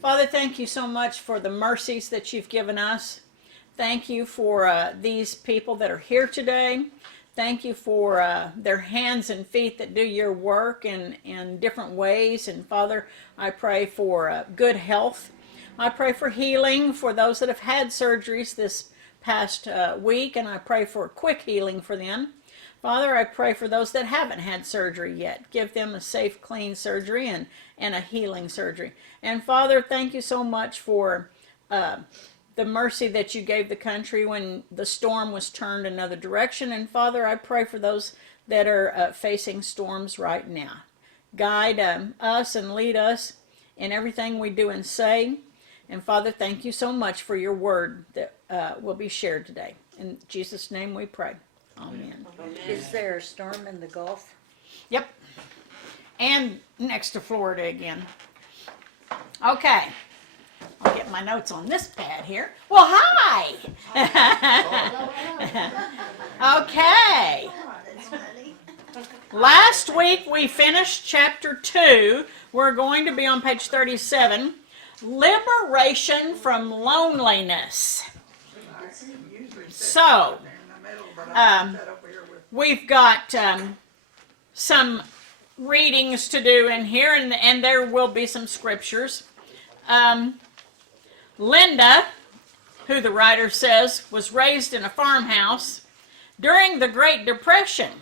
Father, thank you so much for the mercies that you've given us. Thank you for these people that are here today. Thank you for their hands and feet that do your work in different ways. And Father, I pray for good health. I pray for healing for those that have had surgeries this past week, and I pray for quick healing for them. Father, I pray for those that haven't had surgery yet. Give them a safe, clean surgery and a healing surgery. And Father, thank you so much for the mercy that you gave the country when the storm was turned another direction. And Father, I pray for those that are facing storms right now. Guide us and lead us in everything we do and say. And Father, thank you so much for your word that will be shared today. In Jesus' name we pray. Amen. Is there a storm in the Gulf? Yep. And next to Florida again. Okay. I'll get my notes on this pad here. Well, hi! Okay. Last week we finished chapter 2. We're going to be on page 37. Liberation from loneliness. So, we've got some readings to do in here, and there will be some scriptures. Linda, who the writer says was raised in a farmhouse during the Great Depression.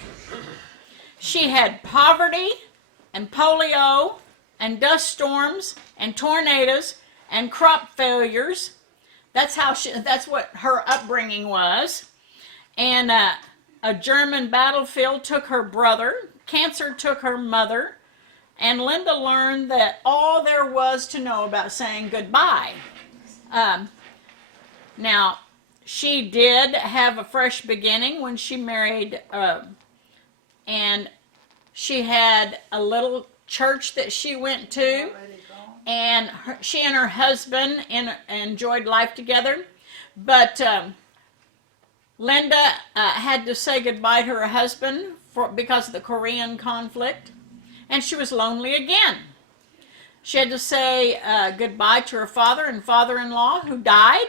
She had poverty and polio and dust storms and tornadoes and crop failures. That's what her upbringing was. And a German battlefield took her brother. Cancer took her mother. And Linda learned that all there was to know about saying goodbye. Now, she did have a fresh beginning when she married, and she had a little church that she went to, and she and her husband enjoyed life together. But Linda had to say goodbye to her husband because of the Korean conflict, and she was lonely again. She had to say goodbye to her father and father-in-law who died,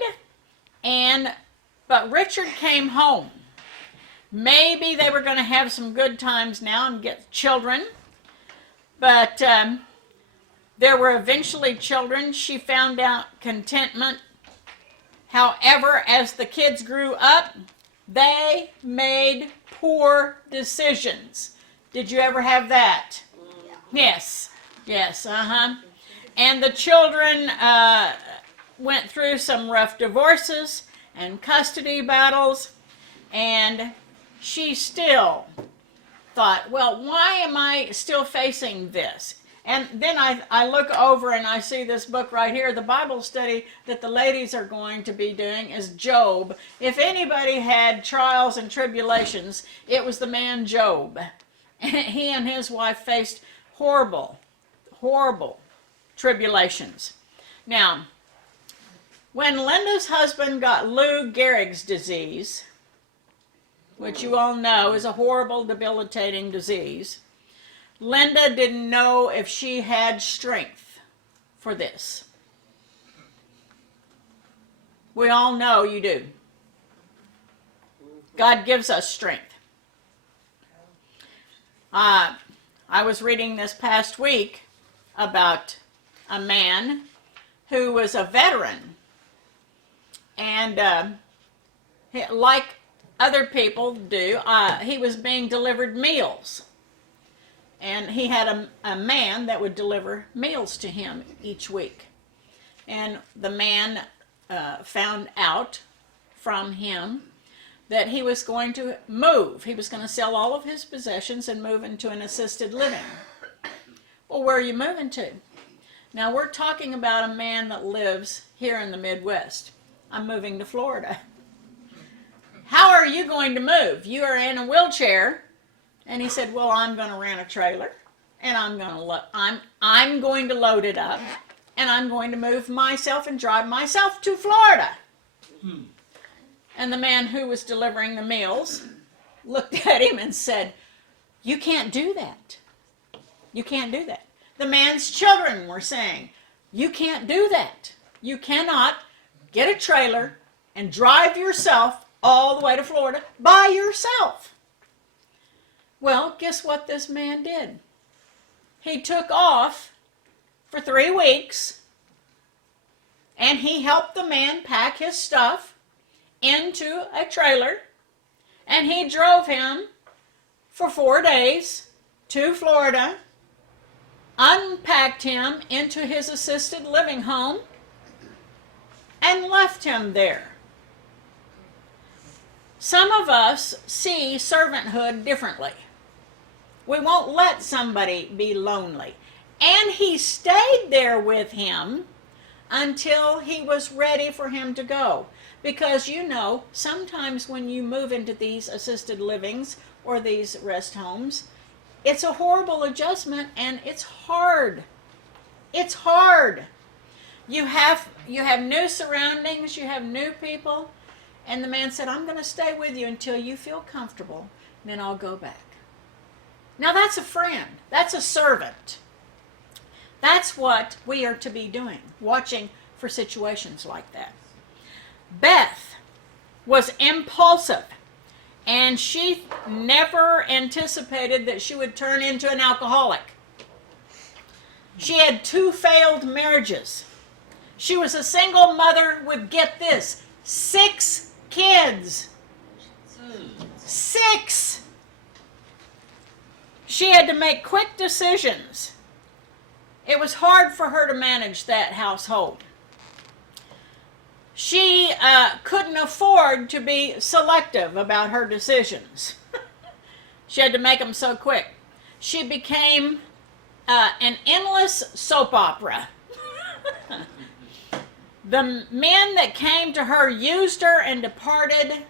but Richard came home. Maybe they were going to have some good times now and get children, but there were eventually children. She found out contentment. However, as the kids grew up, they made poor decisions. Did you ever have that? Yeah. Yes, And the children went through some rough divorces and custody battles, and she still thought, well, why am I still facing this? And then I look over and I see this book right here. The Bible study that the ladies are going to be doing is Job. If anybody had trials and tribulations, it was the man Job. He and his wife faced horrible tribulations. Now, when Linda's husband got Lou Gehrig's disease, which you all know is a horrible, debilitating disease, Linda didn't know if she had strength for this. We all know you do. God gives us strength. I was reading this past week about a man who was a veteran, and like other people do, he was being delivered meals, and he had a man that would deliver meals to him each week, and the man found out from him that he was going to move. He was going to sell all of his possessions and move into an assisted living. Well, where are you moving to? Now, we're talking about a man that lives here in the Midwest. I'm moving to Florida. How are you going to move? You are in a wheelchair. And he said, well, I'm going to rent a trailer, and I'm going to load it up, and I'm going to move myself and drive myself to Florida. And the man who was delivering the meals looked at him and said, you can't do that. You can't do that. The man's children were saying, You can't do that. You cannot get a trailer and drive yourself all the way to Florida by yourself. Well, guess what this man did? He took off for 3 weeks, and he helped the man pack his stuff into a trailer, and he drove him for 4 days to Florida, unpacked him into his assisted living home, and left him there. Some of us see servanthood differently. We won't let somebody be lonely. And he stayed there with him until he was ready for him to go. Because you know, sometimes when you move into these assisted livings or these rest homes, it's a horrible adjustment and it's hard. It's hard. You have new surroundings, you have new people, and the man said, I'm going to stay with you until you feel comfortable, then I'll go back. Now that's a friend. That's a servant. That's what we are to be doing, watching for situations like that. Beth was impulsive, and she never anticipated that she would turn into an alcoholic. She had 2 failed marriages. She was a single mother with, get this, 6 kids. 6! She had to make quick decisions. It was hard for her to manage that household. She couldn't afford to be selective about her decisions. She had to make them so quick. She became an endless soap opera. The men that came to her used her and departed,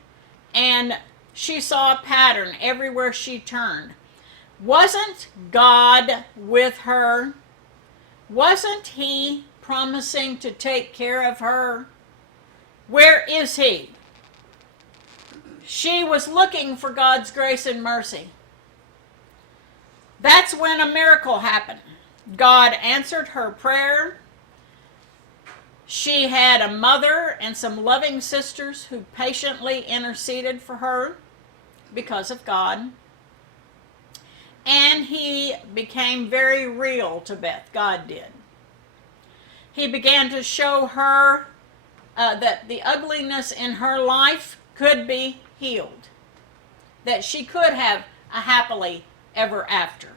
and she saw a pattern everywhere she turned. Wasn't God with her? Wasn't He promising to take care of her? Where is He? She was looking for God's grace and mercy. That's when a miracle happened. God answered her prayer. She had a mother and some loving sisters who patiently interceded for her because of God. And He became very real to Beth. God did. He began to show her that the ugliness in her life could be healed. That she could have a happily ever after.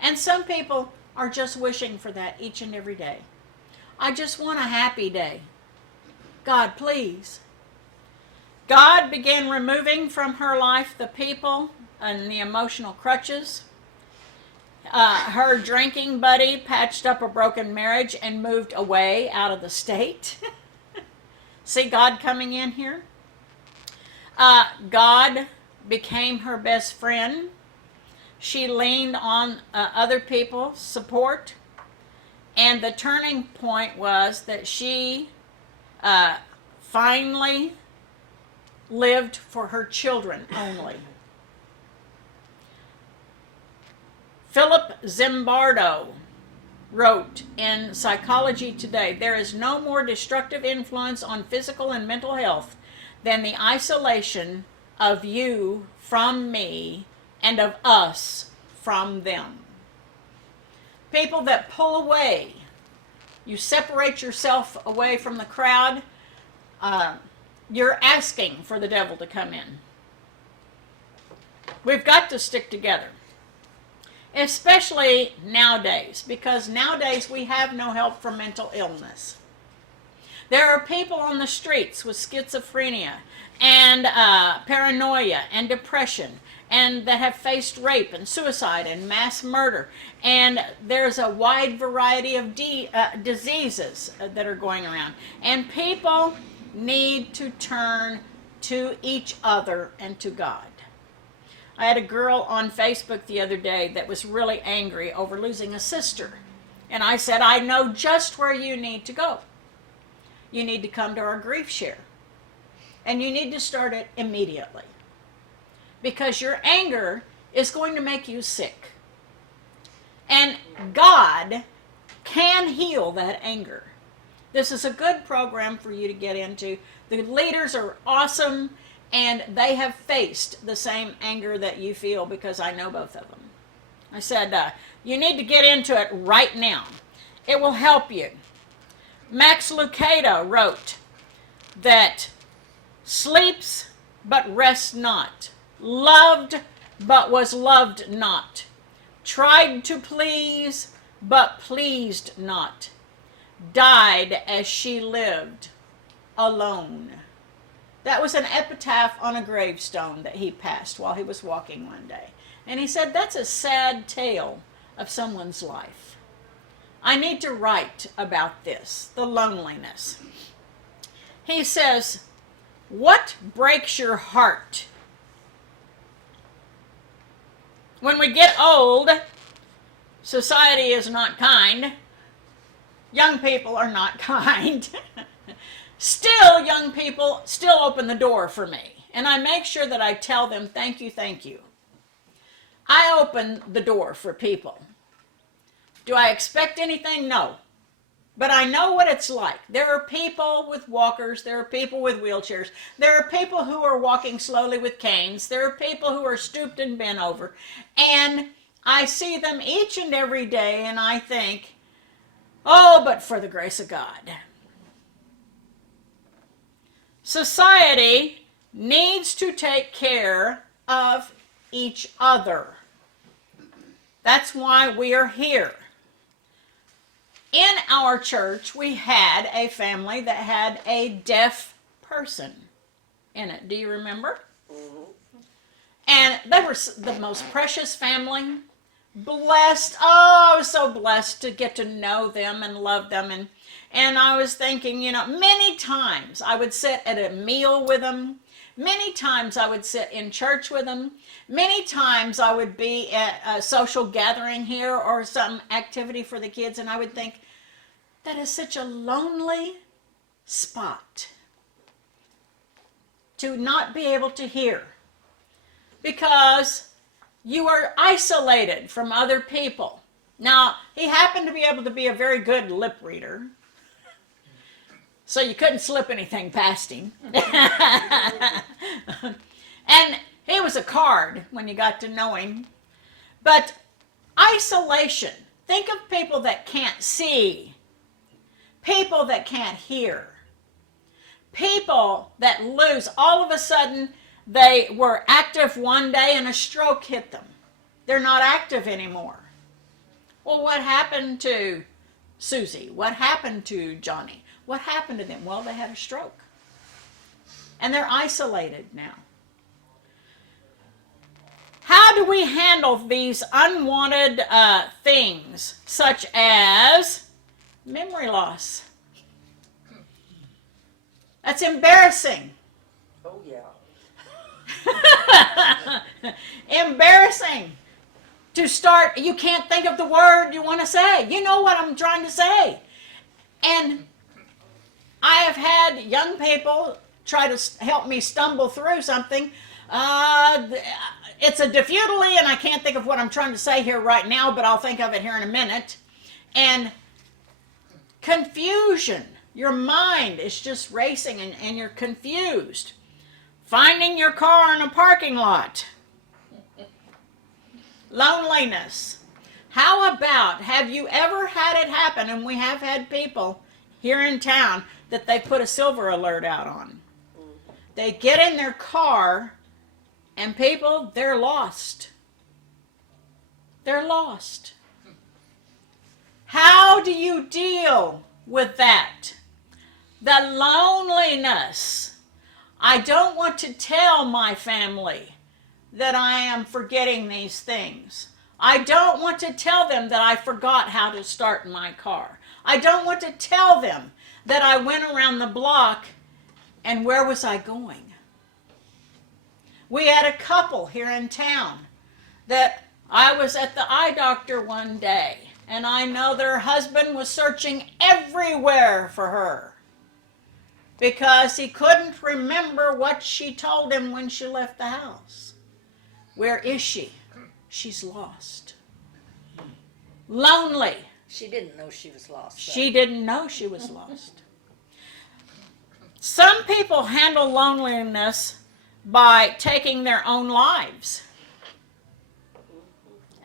And some people are just wishing for that each and every day. I just want a happy day. God, please. God began removing from her life the people and the emotional crutches. Her drinking buddy patched up a broken marriage and moved away out of the state. See God coming in here? God became her best friend. She leaned on other people's support. And the turning point was that she finally lived for her children only. Philip Zimbardo wrote in Psychology Today, there is no more destructive influence on physical and mental health than the isolation of you from me and of us from them. People that pull away, you separate yourself away from the crowd, you're asking for the devil to come in. We've got to stick together. Especially nowadays, because nowadays we have no help for mental illness. There are people on the streets with schizophrenia and paranoia and depression, and that have faced rape and suicide and mass murder. And there's a wide variety of diseases that are going around. And people need to turn to each other and to God. I had a girl on Facebook the other day that was really angry over losing a sister. And I said, I know just where you need to go. You need to come to our grief share. And you need to start it immediately. Because your anger is going to make you sick. And God can heal that anger. This is a good program for you to get into. The leaders are awesome, and they have faced the same anger that you feel, because I know both of them. I said, you need to get into it right now. It will help you. Max Lucado wrote that sleeps but rests not, loved but was loved not, tried to please but pleased not, died as she lived, alone. That was an epitaph on a gravestone that he passed while he was walking one day. And he said, that's a sad tale of someone's life. I need to write about this, the loneliness. He says, what breaks your heart? When we get old, society is not kind. Young people are not kind. Still, young people still open the door for me. And I make sure that I tell them, thank you, thank you. I open the door for people. Do I expect anything? No. But I know what it's like. There are people with walkers. There are people with wheelchairs. There are people who are walking slowly with canes. There are people who are stooped and bent over. And I see them each and every day, and I think, oh, but for the grace of God. Society needs to take care of each other. That's why we are here. In our church, we had a family that had a deaf person in it. Do you remember? And they were the most precious family. Blessed. Oh, I was so blessed to get to know them and love them. And I was thinking, many times I would sit at a meal with them. Many times I would sit in church with them. Many times I would be at a social gathering here or some activity for the kids, and I would think, that is such a lonely spot to not be able to hear, because you are isolated from other people. Now, he happened to be able to be a very good lip reader, so you couldn't slip anything past him. And he was a card when you got to know him. But isolation. Think of people that can't see. People that can't hear. People that lose. All of a sudden, they were active one day and a stroke hit them. They're not active anymore. Well, what happened to Susie? What happened to Johnny? What happened to them? Well, they had a stroke. And they're isolated now. How do we handle these unwanted things, such as memory loss? That's embarrassing. Oh, yeah. Embarrassing. To start, you can't think of the word you want to say. You know what I'm trying to say. And I have had young people try to help me stumble through something. It's a diffutily, and I can't think of what I'm trying to say here right now, but I'll think of it here in a minute. And confusion. Your mind is just racing, and you're confused. Finding your car in a parking lot. Loneliness. How about, have you ever had it happen, and we have had people here in town that they put a silver alert out on. They get in their car, and people, they're lost. They're lost. How do you deal with that? The loneliness. I don't want to tell my family that I am forgetting these things. I don't want to tell them that I forgot how to start my car. I don't want to tell them that I went around the block and where was I going? We had a couple here in town that I was at the eye doctor one day, and I know their husband was searching everywhere for her because he couldn't remember what she told him when she left the house. Where is she? She's lost. Lonely. She didn't know she was lost. So. She didn't know she was lost. Some people handle loneliness by taking their own lives.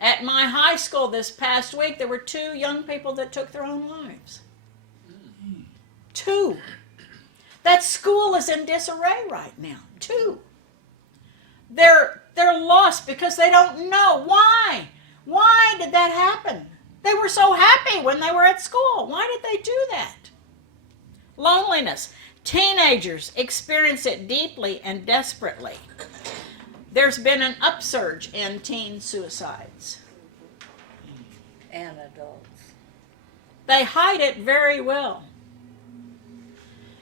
At my high school this past week, there were 2 young people that took their own lives. 2. That school is in disarray right now. 2. They're lost because they don't know why. Why did that happen? They were so happy when they were at school. Why did they do that? Loneliness. Teenagers experience it deeply and desperately. There's been an upsurge in teen suicides. And adults. They hide it very well.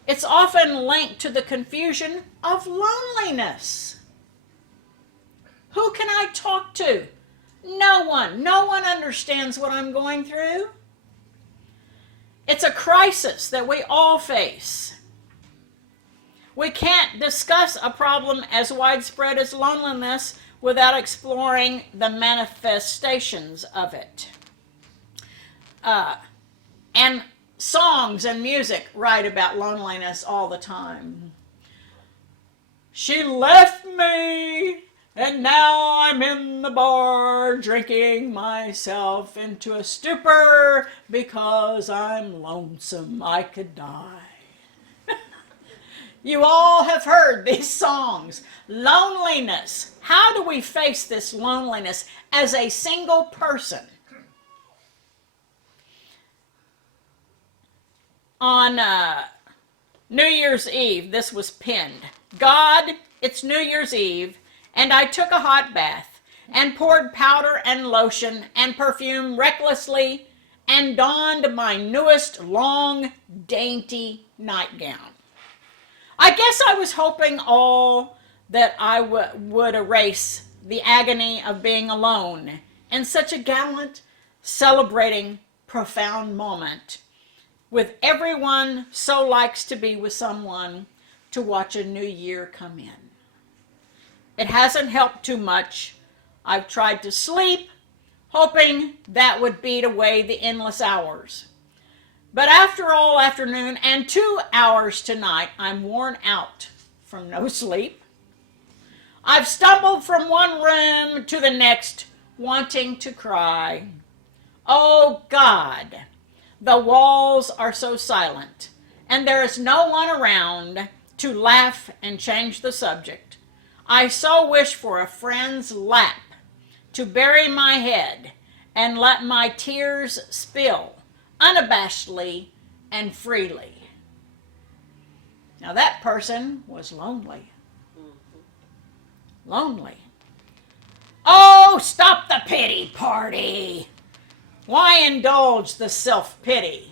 It's often linked to the confusion of loneliness. Who can I talk to? No one. No one understands what I'm going through. It's a crisis that we all face. We can't discuss a problem as widespread as loneliness without exploring the manifestations of it. And songs and music write about loneliness all the time. She left me, and now I'm in the bar drinking myself into a stupor because I'm lonesome. I could die. You all have heard these songs. Loneliness. How do we face this loneliness as a single person? On New Year's Eve, this was pinned. God, it's New Year's Eve, and I took a hot bath and poured powder and lotion and perfume recklessly and donned my newest long, dainty nightgown. I guess I was hoping all that I would erase the agony of being alone in such a gallant, celebrating, profound moment with everyone so likes to be with someone to watch a new year come in. It hasn't helped too much. I've tried to sleep, hoping that would beat away the endless hours. But after all afternoon and 2 hours tonight, I'm worn out from no sleep. I've stumbled from one room to the next, wanting to cry. Oh God, the walls are so silent, and there is no one around to laugh and change the subject. I so wish for a friend's lap to bury my head and let my tears spill unabashedly and freely. Now that person was lonely. Lonely. Oh, stop the pity party. Why indulge the self-pity?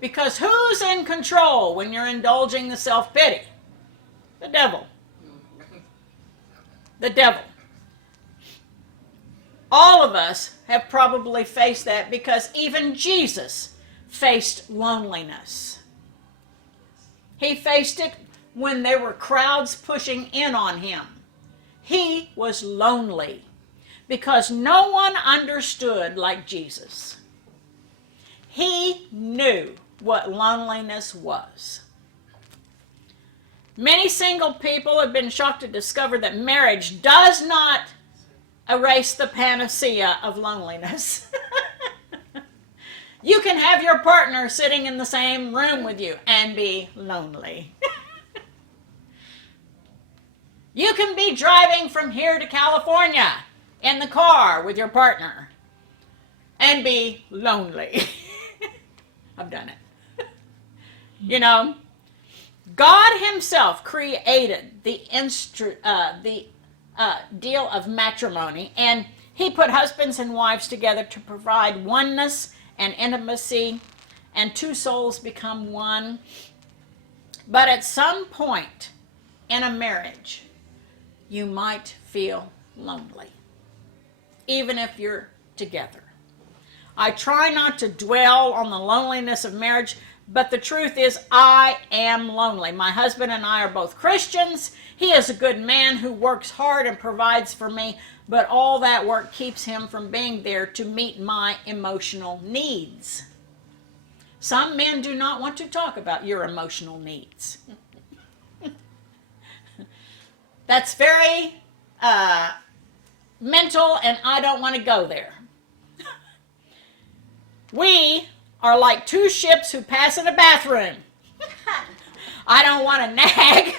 Because who's in control when you're indulging the self-pity? The devil. The devil. All of us have probably faced that because even Jesus faced loneliness. He faced it when there were crowds pushing in on him. He was lonely because no one understood like Jesus. He knew what loneliness was. Many single people have been shocked to discover that marriage does not erase the panacea of loneliness. You can have your partner sitting in the same room with you and be lonely. You can be driving from here to California in the car with your partner and be lonely. I've done it. You know, God himself created the deal of matrimony, and he put husbands and wives together to provide oneness and intimacy, and 2 souls become one. But at some point in a marriage, you might feel lonely, even if you're together. I try not to dwell on the loneliness of marriage, but the truth is I am lonely. My husband and I are both Christians. He is a good man who works hard and provides for me, but all that work keeps him from being there to meet my emotional needs. Some men do not want to talk about your emotional needs. That's very mental, and I don't want to go there. We are like two ships who pass in a bathroom. I don't want to nag,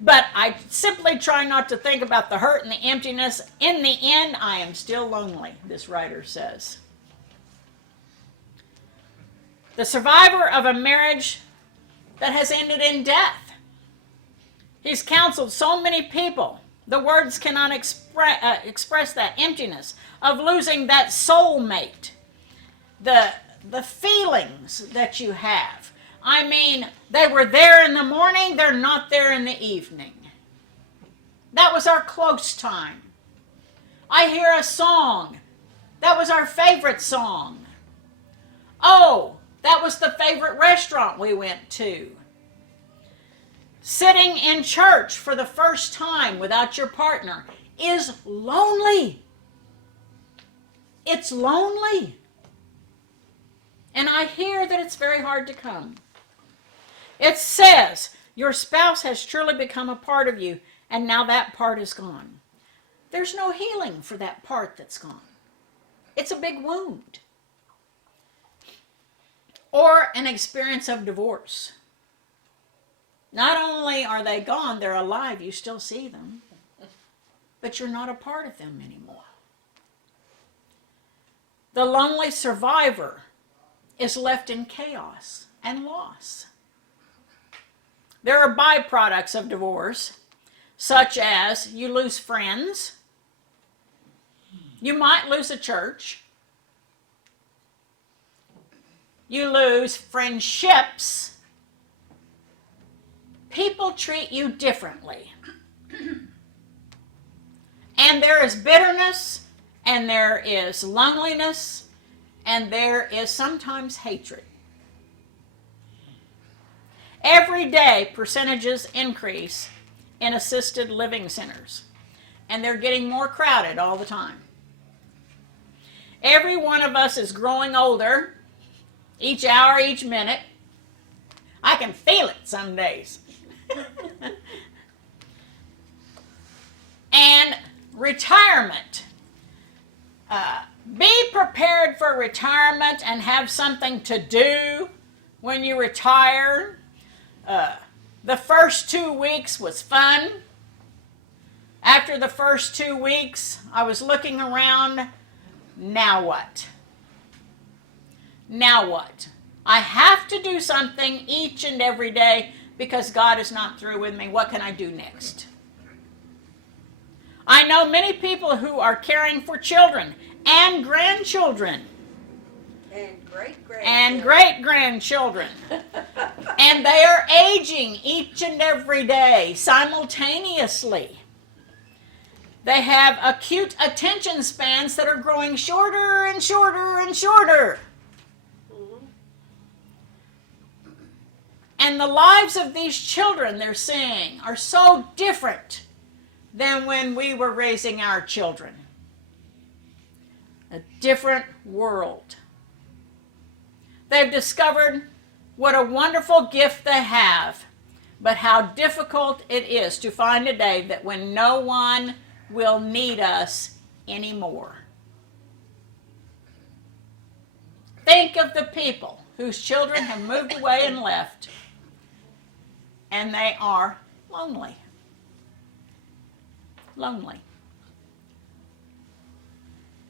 but I simply try not to think about the hurt and the emptiness. In the end, I am still lonely, this writer says. The survivor of a marriage that has ended in death. He's counseled so many people. The words cannot express that emptiness of losing that soulmate. The feelings that you have. I mean, they were there in the morning, they're not there in the evening. That was our close time. I hear a song. That was our favorite song. Oh, that was the favorite restaurant we went to. Sitting in church for the first time without your partner is lonely. It's lonely. And I hear that it's very hard to come. It says your spouse has truly become a part of you, and now that part is gone. There's no healing for that part that's gone. It's a big wound. Or an experience of divorce. Not only are they gone, they're alive, you still see them, but you're not a part of them anymore. The lonely survivor is left in chaos and loss. There are byproducts of divorce, such as you lose friends, you might lose a church, you lose friendships. People treat you differently. And there is bitterness, and there is loneliness, and there is sometimes hatred. Every day, percentages increase in assisted living centers, and they're getting more crowded all the time. Every one of us is growing older, each hour, each minute. I can feel it some days. And retirement. Be prepared for retirement and have something to do when you retire. The first 2 weeks was fun. After the first 2 weeks, I was looking around. Now what? Now what? I have to do something each and every day because God is not through with me. What can I do next? I know many people who are caring for children and grandchildren. And great-grandchildren. And they are aging each and every day simultaneously. They have acute attention spans that are growing shorter and shorter and shorter. And the lives of these children, they're saying, are so different than when we were raising our children. A different world. They've discovered what a wonderful gift they have, but how difficult it is to find a day that when no one will need us anymore. Think of the people whose children have moved away and left, and they are lonely. Lonely.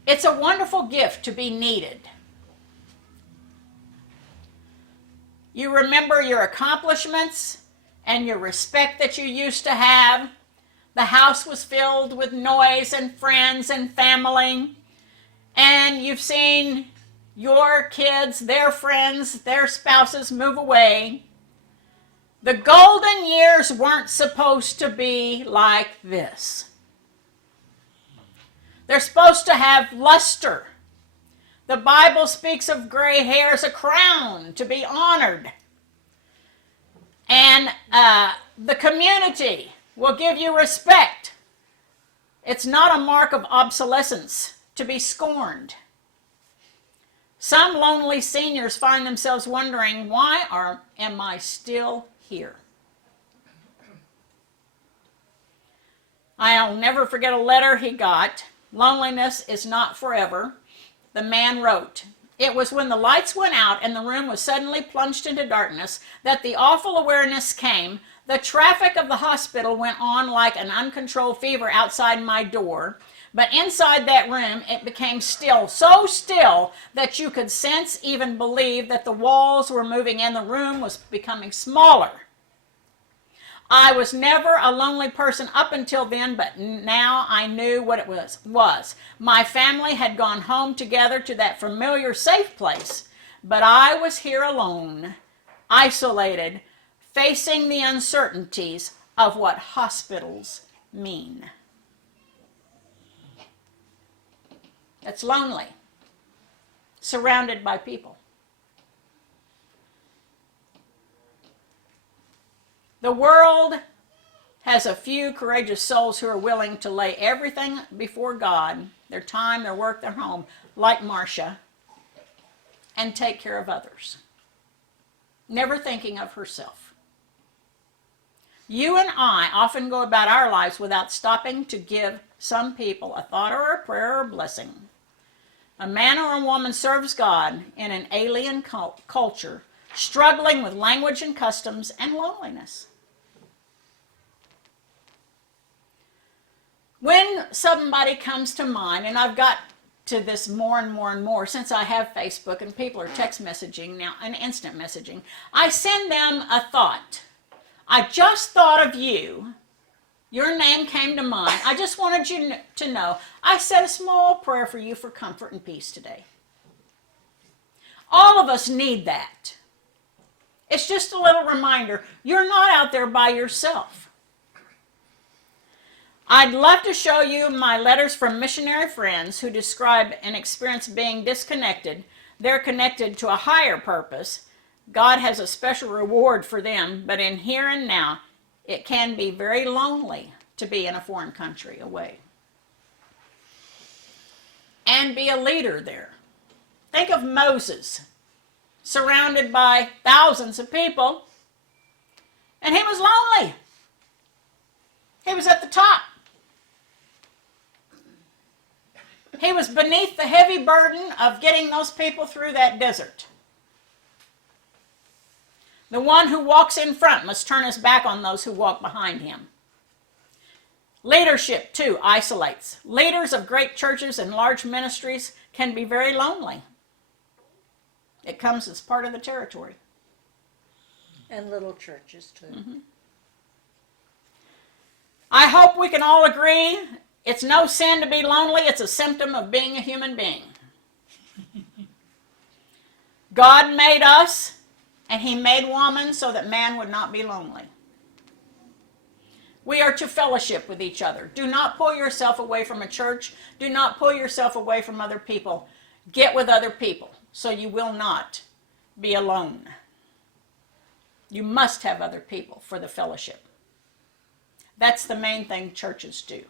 It's a wonderful gift to be needed. You remember your accomplishments and your respect that you used to have. The house was filled with noise and friends and family. And you've seen your kids, their friends, their spouses move away. The golden years weren't supposed to be like this. They're supposed to have luster. The Bible speaks of gray hair as a crown to be honored. And the community will give you respect It's not a mark of obsolescence to be scorned. Some lonely seniors find themselves wondering, why am I still here? I'll never forget a letter he got. Loneliness is not forever. The man wrote, "It was when the lights went out and the room was suddenly plunged into darkness that the awful awareness came. The traffic of the hospital went on like an uncontrolled fever outside my door. But inside that room, it became still, so still that you could sense, even believe, that the walls were moving and the room was becoming smaller. I was never a lonely person up until then, but now I knew what it was. My family had gone home together to that familiar safe place, but I was here alone, isolated, facing the uncertainties of what hospitals mean." That's lonely, surrounded by people. The world has a few courageous souls who are willing to lay everything before God, their time, their work, their home, like Marcia, and take care of others, never thinking of herself. You and I often go about our lives without stopping to give some people a thought or a prayer or a blessing. A man or a woman serves God in an alien culture, struggling with language and customs and loneliness. When somebody comes to mind, and I've got to this more and more and more since I have Facebook and people are text messaging now and instant messaging, I send them a thought. I just thought of you. Your name came to mind. I just wanted you to know I said a small prayer for you for comfort and peace today. All of us need that. It's just a little reminder. You're not out there by yourself. I'd love to show you my letters from missionary friends who describe an experience being disconnected. They're connected to a higher purpose. God has a special reward for them, but in here and now, it can be very lonely to be in a foreign country away and be a leader there. Think of Moses, surrounded by thousands of people, and he was lonely. He was at the top. He was beneath the heavy burden of getting those people through that desert. The one who walks in front must turn his back on those who walk behind him. Leadership, too, isolates. Leaders of great churches and large ministries can be very lonely. It comes as part of the territory. And little churches, too. Mm-hmm. I hope we can all agree it's no sin to be lonely. It's a symptom of being a human being. God made us, and he made woman so that man would not be lonely. We are to fellowship with each other. Do not pull yourself away from a church. Do not pull yourself away from other people. Get with other people so you will not be alone. You must have other people for the fellowship. That's the main thing churches do.